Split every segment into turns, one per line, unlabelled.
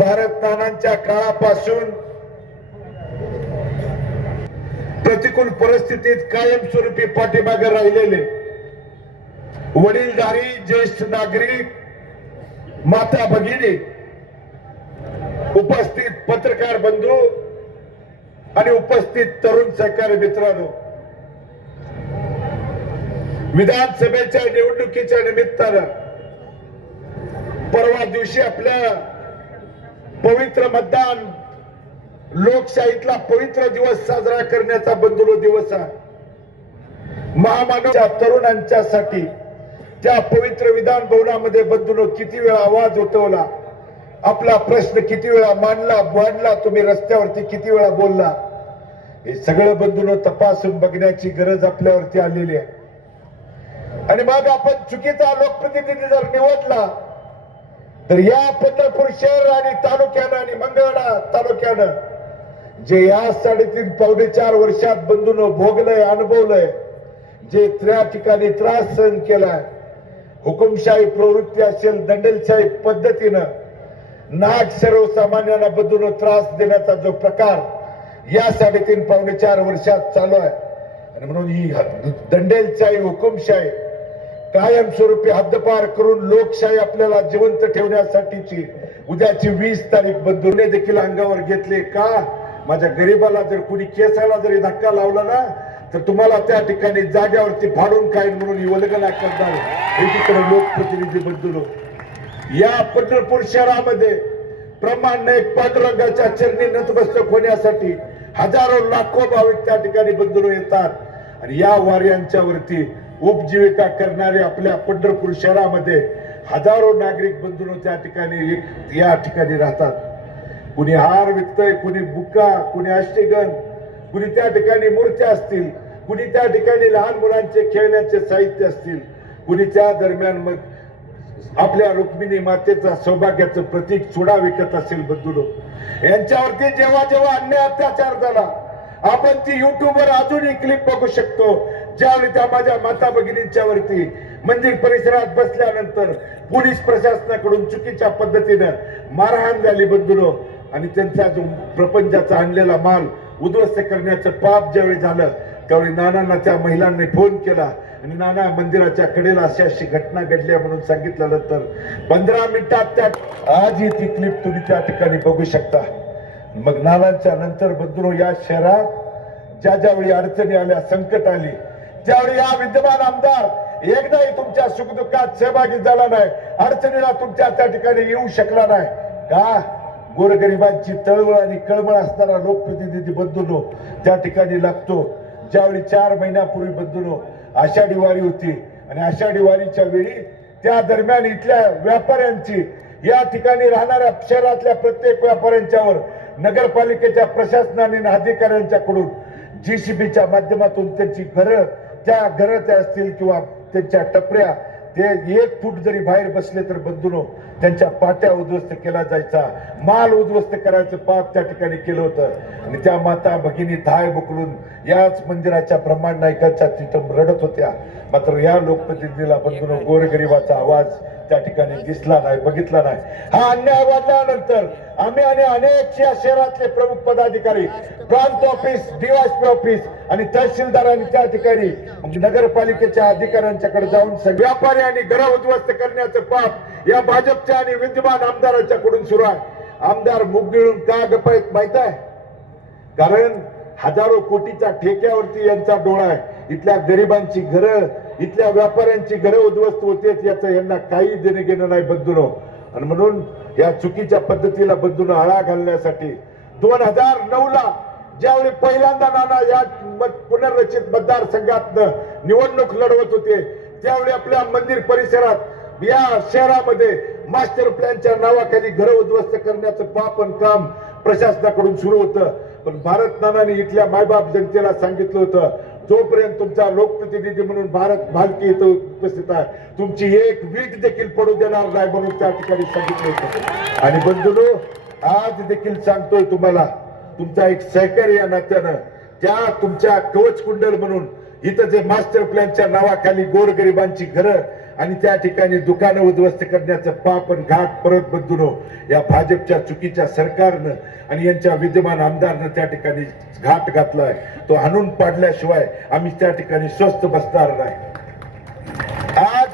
भारत नानांच्या काळापासून प्रतिकूल परिस्थितीत कायमस्वरूपी पाठीमागे राहिलेले वडीलधारी ज्येष्ठ नागरिक माता भगिनी उपस्थित पत्रकार बंधू आणि उपस्थित तरुण सहकारी मित्रांनो विधानसभेच्या निवडणुकीच्या निमित्तानं परवा दिवशी आपल्या पवित्र मतदान. लोकशाहीतला पवित्र दिवस साजरा करण्याचा बंधुलो दिवस आहे. महामानवच्या तरुणांच्यासाठी त्या पवित्र विधान भवनामध्ये बंधून किती वेळा आवाज उठवला? आपला प्रश्न किती वेळा मांडला मांडला? तुम्ही रस्त्यावरती किती वेळा बोलला? हे सगळं बंधून तपासून बघण्याची गरज आपल्यावरती आलेली आहे. आणि मग आपण चुकीचा लोकप्रतिनिधी जर निवडला तर या पंढरपूर शहर आणि तालुक्यानं आणि मंगळवेढा तालुक्यानं जे या साडेतीन पावणे चार वर्षात बंधून भोगलंय अनुभवलंय जे त्या ठिकाणी त्रास सहन केलाय हुकुमशाही प्रवृत्ती असेल दंडेलशाही पद्धतीनं नाग सर्वसामान्यांना बंधून त्रास देण्याचा जो प्रकार या साडेतीन पावणे चार वर्षात चालू आहे. आणि म्हणून ही दंडेलशाही हुकुमशाही कायमस्वरूपी हद्दपार करून लोकशाही आपल्याला जिवंत ठेवण्यासाठीची उद्याची वीस तारीख बंधूने देखील अंगावर घेतले का? माझ्या गरीबाला जर कुणी केसाला जरी धक्का लावला ना तर तुम्हाला त्या ठिकाणी जाग्यावरती फाडून काय म्हणून ही वल्गना करणार एकीकडे लोकप्रतिनिधी बंधू या पंढरपूर शहरामध्ये प्रमाण पांडुरंगाच्या चरणी नतमस्तक होण्यासाठी हजारो लाखो भाविक त्या ठिकाणी बंधू येतात. आणि या वार्यांच्या वरती उपजीविका करणारे आपल्या पंढरपूर शहरामध्ये हजारो नागरिक बंधून त्या ठिकाणी एक- या ठिकाणी राहतात. कुणी हार विकतय कुणी बुक्का कुणी अष्टगण कुणी त्या ठिकाणी मूर्त्या असतील कुणी त्या ठिकाणी लहान मुलांचे खेळण्याचे साहित्य असतील कुणी त्या दरम्यान मग आपल्या रुक्मिणी मातेचा सौभाग्याचं प्रतीक चुडा विकत असेल बंधुलो यांच्यावरती जेव्हा जेव्हा अन्याय अत्याचार झाला आपण ती युट्यूबवर अजूनही क्लिप बघू शकतो. ज्यावेळी त्या माझ्या माता भगिनींच्या वरती मंदिर परिसरात बसल्यानंतर पोलीस प्रशासनाकडून चुकीच्या पद्धतीनं मारहाण झाली बंधुनो आणि त्यांचा जो प्रपंचाचा आणलेला माल उद्ध्वस्त करण्याचं पाप ज्यावेळी झालं त्यावेळी नानांना त्या महिलांनी फोन केला. आणि नाना मंदिराच्या कडेला अशी अशी घटना घडल्या म्हणून सांगितल्यानंतर पंधरा मिनिटात त्या आज ही ती क्लिप तुम्ही त्या ठिकाणी बघू शकता. मग नानांच्या नंतर बंधुरो या शहरात ज्या ज्यावेळी अडचणी आल्या संकट आली त्यावेळी हा विद्यमान आमदार एकदाही तुमच्या सुखदुःखात सहभागी झाला नाही अडचणीला तुमच्या त्या ठिकाणी येऊ शकला नाही का? गोरगरिबांची तळमळ आणि कळमळ असणारा लोकप्रतिनिधी बंधूनो त्या ठिकाणी लागतो. ज्यावेळी चार महिन्यापूर्वी बंधूनो आषाढी वारी होती आणि आषाढी वारीच्या वेळी त्या दरम्यान इथल्या व्यापाऱ्यांची या ठिकाणी राहणाऱ्या शहरातल्या प्रत्येक व्यापाऱ्यांच्यावर नगरपालिकेच्या प्रशासनाने अधिकाऱ्यांच्याकडून जीसीबीच्या माध्यमातून त्यांची घरं घरं त्या असतील किंवा त्यांच्या टपऱ्या ते एक फूट जरी बाहेर बसले तर बंधूनो त्यांच्या पाट्या उद्ध्वस्त केला जायचा. माल उद्ध्वस्त करायचं पाप त्या ठिकाणी केलं होतं. आणि त्या माता भगिनी धाय बुकलून याच मंदिराच्या ब्रह्मांड नायकाच्या तिथं रडत होत्या. मात्र या लोकप्रतिनिधीला बंधूनो गोरगरिबाचा आवाज त्या ठिकाणी दिसला नाही बघितला नाही. हा अन्याय वाढल्यानंतर आम्ही आणि अनेक या शहरातले प्रमुख पदाधिकारी प्रांत ऑफिस डीवायसपी ऑफिस आणि तहसीलदारांनी त्या ठिकाणी नगरपालिकेच्या अधिकाऱ्यांच्याकडे जाऊन व्यापारी आणि घर उद्ध्वस्त करण्याचं पाप या भाजपच्या आणि विद्यमान आमदारांच्याकडून सुरू आहे. आमदार मुग गिळून का गप्प माहीत आहे? कारण हजारो कोटीच्या ठेक्यावरती यांचा डोळा आहे. इथल्या गरिबांची घरं इथल्या व्यापाऱ्यांची घरं उद्ध्वस्त होते याचं यांना काही देणं घेणं नाही बंधूनो. आणि म्हणून या चुकीच्या पद्धतीला बंधून आळा घालण्यासाठी दोन हजार नऊ ला ज्यावेळी पहिल्यांदा नाना या पुनर्रचित मतदारसंघातनं निवडणूक लढवत होते त्यावेळी आपल्या मंदिर परिसरात या शहरामध्ये मास्टर प्लॅनच्या नावाखाली घरं उद्ध्वस्त करण्याचं पापन काम प्रशासनाकडून सुरू होतं. पण भारत नानाने इथल्या मायबाप जनतेला सांगितलं होतं जोपर्यंत तुमचा लोकप्रतिनिधी म्हणून भारत भालकी इथं उपस्थित आहे तुमची एक वीट देखील पडू देणार नाही म्हणून त्या ठिकाणी सांगितलं होतं. आणि बंधुनो आज देखील सांगतोय तुम्हाला तुमचा एक सहकारी या नात्यानं त्या तुमच्या कवच कुंडल म्हणून इथं जे मास्टर प्लॅनच्या नावाखाली गोरगरिबांची घरं आणि त्या ठिकाणी दुकानं उद्ध्वस्त करण्याचं पाप आणि घाट परत बदलून या भाजपच्या चुकीच्या सरकारनं आणि यांच्या विद्यमान आमदारनं त्या ठिकाणी घाट घातलाय तो हाणून पाडल्याशिवाय आम्ही त्या ठिकाणी स्वस्त बसणार नाही. आज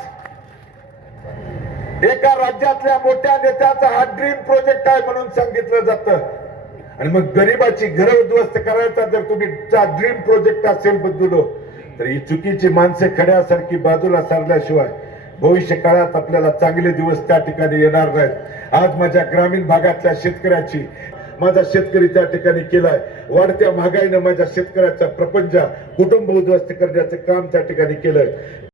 एका राज्यातल्या मोठ्या नेत्याचा हा ड्रीम प्रोजेक्ट आहे म्हणून सांगितलं जातं. आणि मग गरिबाची घर उद्ध्वस्त करायचा जर तुम्ही ड्रीम प्रोजेक्ट असेल बदललो तर ही चुकीची माणसे खड्यासारखी बाजूला सारल्याशिवाय भविष्य काळात आपल्याला चांगले दिवस त्या ठिकाणी येणार नाहीत. आज माझ्या ग्रामीण भागातल्या शेतकऱ्याची माझा शेतकरी त्या ठिकाणी केलाय. वाढत्या महागाईनं माझ्या शेतकऱ्याचा प्रपंच कुटुंब उद्ध्वस्त करण्याचं काम त्या ठिकाणी केलंय.